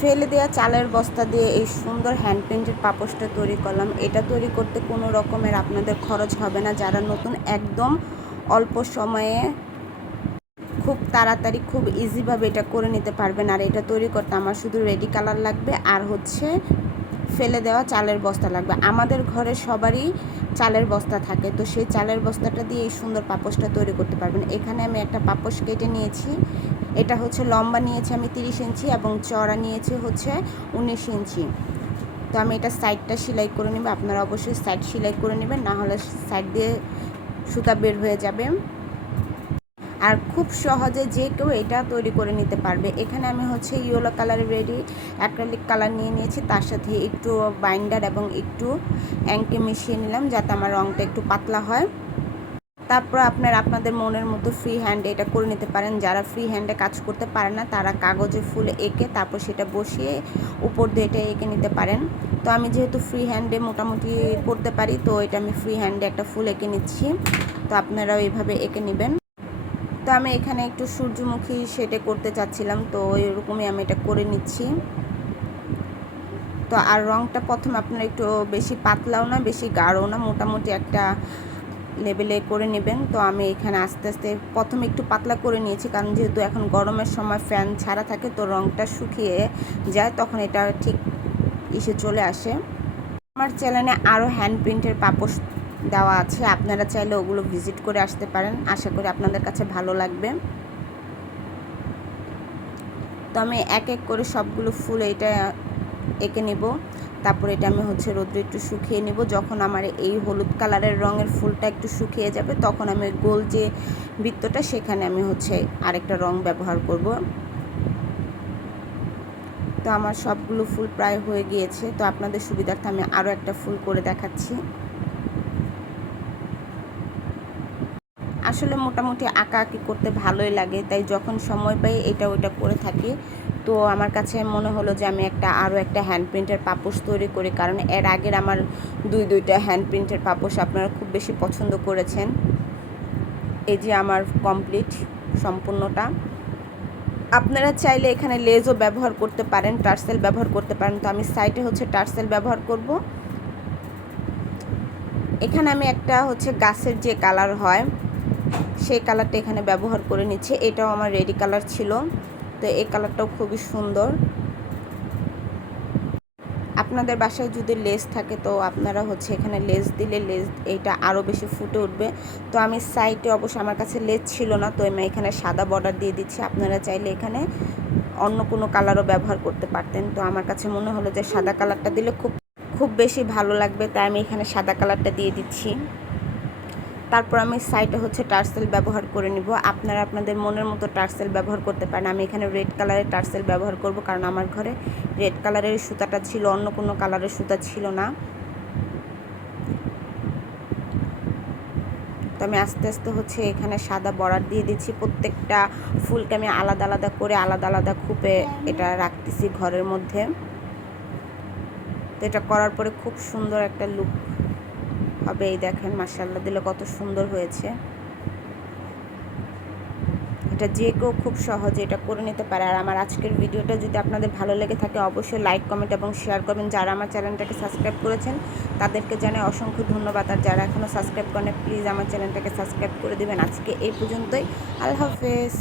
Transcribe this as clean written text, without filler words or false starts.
ফেলে দেওয়া চালের বস্তা দিয়ে এই সুন্দর হ্যান্ড পেইন্টেড পাপোশটা তৈরি করলাম। এটা তৈরি করতে কোনো রকমের আপনাদের খরচ হবে না। যারা নতুন একদম অল্প সময়ে খুব তাড়াতাড়ি খুব ইজিভাবে এটা করে নিতে পারবেন। আর এটা তৈরি করতে আমার শুধু রেডি কালার লাগবে আর হচ্ছে ফেলে দেওয়া চালের বস্তা লাগবে। আমাদের ঘরে সবারই চালের বস্তা থাকে, তো সেই চালের বস্তাটা দিয়ে এই সুন্দর পাপোশটা তৈরি করতে পারবেন। এখানে আমি একটা পাপোশ কেটে নিয়েছি। এটা হচ্ছে লম্বা নিয়েছি আমি 30 ইঞ্চি এবং চওড়া নিয়েছি হচ্ছে 19 ইঞ্চি। তো আমি এটা সাইডটা সেলাই করে নেব। আপনারা অবশ্যই সাইড সেলাই করে নেবেন, না হলে সাইড দিয়ে সুতা বের হয়ে যাবে। আর খুব সহজে যে কেউ এটা তৈরি করে নিতে পারবে। এখানে আমি হচ্ছে ইয়েলো কালারের রেডি অ্যাক্রিলিক কালার নিয়ে নিয়েছি, তার সাথে একটু বাইন্ডার এবং একটু অ্যাঙ্কে মিশিয়ে নিলাম যাতে আমার রঙটা একটু পাতলা হয়। তারপর আপনাদের মনের মতো ফ্রি হ্যান্ডে এটা করে নিতে পারেন। যারা ফ্রি হ্যান্ডে কাজ করতে পারে না তারা কাগজে ফুল এঁকে তারপর সেটা বসিয়ে উপর দিয়ে এটা এঁকে নিতে পারেন। তো আমি যেহেতু ফ্রি হ্যান্ডে মোটামুটি করতে পারি, তো এটা আমি ফ্রি হ্যান্ডে একটা ফুল এঁকে নিচ্ছি। তো আপনারাও এইভাবে এঁকে নেবেন। তো আমি এখানে একটু সূর্যমুখী শেডে করতে চাচ্ছিলাম, তো এরকমই আমি এটা করে নিচ্ছি। তো আর রঙটা প্রথমে আপনারা একটু বেশি পাতলাও না বেশি গাঢ়ও না, মোটামুটি একটা লেভেলে করে নেবেন। তো আমি এখানে আস্তে আস্তে প্রথমে একটু পাতলা করে নিয়েছি, কারণ যেহেতু এখন গরমের সময় ফ্যান ছাড়া থাকে, তো রঙটা শুকিয়ে যায়, তখন এটা ঠিক এসে চলে আসে। আমার চ্যানেলে আরও হ্যান্ড প্রিন্টের পাপোশ দেওয়া আছে, আপনারা চাইলে ওগুলো ভিজিট করে আসতে পারেন। আশা করি আপনাদের কাছে ভালো লাগবে। তো আমি এক এক করে সবগুলো ফুল এটা এঁকে নেব। তারপর এটা আমি হচ্ছে রোদ্রে একটু শুকিয়ে নেব। যখন আমার এই হলুদ কালারের রঙের ফুলটা একটু শুকিয়ে যাবে, তখন আমি গোল যে বৃত্তটা সেখানে আমি হচ্ছে আরেকটা রং ব্যবহার করব। তো আমার সবগুলো ফুল প্রায় হয়ে গিয়েছে। তো আপনাদের সুবিধার্থে আমি আরও একটা ফুল করে দেখাচ্ছি। আসলে মোটামুটি আঁকাআঁকি করতে ভালোই লাগে, তাই যখন সময় পাই এটা ওইটা করে থাকি। তো আমার কাছে মনে হলো যে আমি আরও একটা হ্যান্ড প্রিন্টের পাপোশ তৈরি করি, কারণ এর আগের আমার দুইটা হ্যান্ড প্রিন্টের পাপোশ আপনারা খুব বেশি পছন্দ করেছেন। এই যে আমার কমপ্লিট সম্পূর্ণটা। আপনারা চাইলে এখানে লেজও ব্যবহার করতে পারেন, টার্সেল ব্যবহার করতে পারেন। তো আমি সাইডে হচ্ছে টার্সেল ব্যবহার করব। এখানে আমি একটা হচ্ছে গাছের যে কালার হয় সেই কালারটা এখানে ব্যবহার করে নিচ্ছি। এটাও আমার রেডি কালার ছিল, তো এই কালারটাও খুবই সুন্দর। আপনাদের বাসায় যদি লেস থাকে তো আপনারা হচ্ছে এখানে লেস দিলে এইটা আরও বেশি ফুটে উঠবে। তো আমি সাইডে অবশ্য আমার কাছে লেস ছিল না, তো আমি এখানে সাদা বর্ডার দিয়ে দিচ্ছি। আপনারা চাইলে এখানে অন্য কোনো কালারও ব্যবহার করতে পারতেন। তো আমার কাছে মনে হলো যে সাদা কালারটা দিলে খুব বেশি ভালো লাগবে, তাই আমি এখানে সাদা কালারটা দিয়ে দিচ্ছি। তারপর আমি সাইডে হচ্ছে টার্সেল ব্যবহার করে নিব। আপনারা আপনাদের মনের মতো টার্সেল ব্যবহার করতে পারেন। আমি এখানে রেড কালারের টার্সেল ব্যবহার করব, কারণ আমার ঘরে রেড কালারের সুতাটা ছিল, অন্য কোনো কালারের সুতা ছিল না। তো আমি আস্তে আস্তে হচ্ছে এখানে সাদা বর্ডার দিয়ে দিচ্ছি। প্রত্যেকটা ফুলকে আমি আলাদা আলাদা করে আলাদা আলাদা খুপে এটা রাখতেছি ঘরের মধ্যে। তো এটা করার পরে খুব সুন্দর একটা লুক হবে। এই দেখেন মাশাআল্লাহ দিলে কত সুন্দর হয়েছে। এটা যে কেউ খুব সহজে এটা করে নিতে পারে। আর আমার আজকের ভিডিওটা যদি আপনাদের ভালো লেগে থাকে অবশ্যই লাইক কমেন্ট এবং শেয়ার করবেন। যারা আমার চ্যানেলটাকে সাবস্ক্রাইব করেছেন তাদেরকে জানাই অসংখ্য ধন্যবাদ। আর যারা এখনও সাবস্ক্রাইব করেন প্লিজ আমার চ্যানেলটাকে সাবস্ক্রাইব করে দেবেন। আজকে এই পর্যন্তই। আল্লাহ হাফেজ।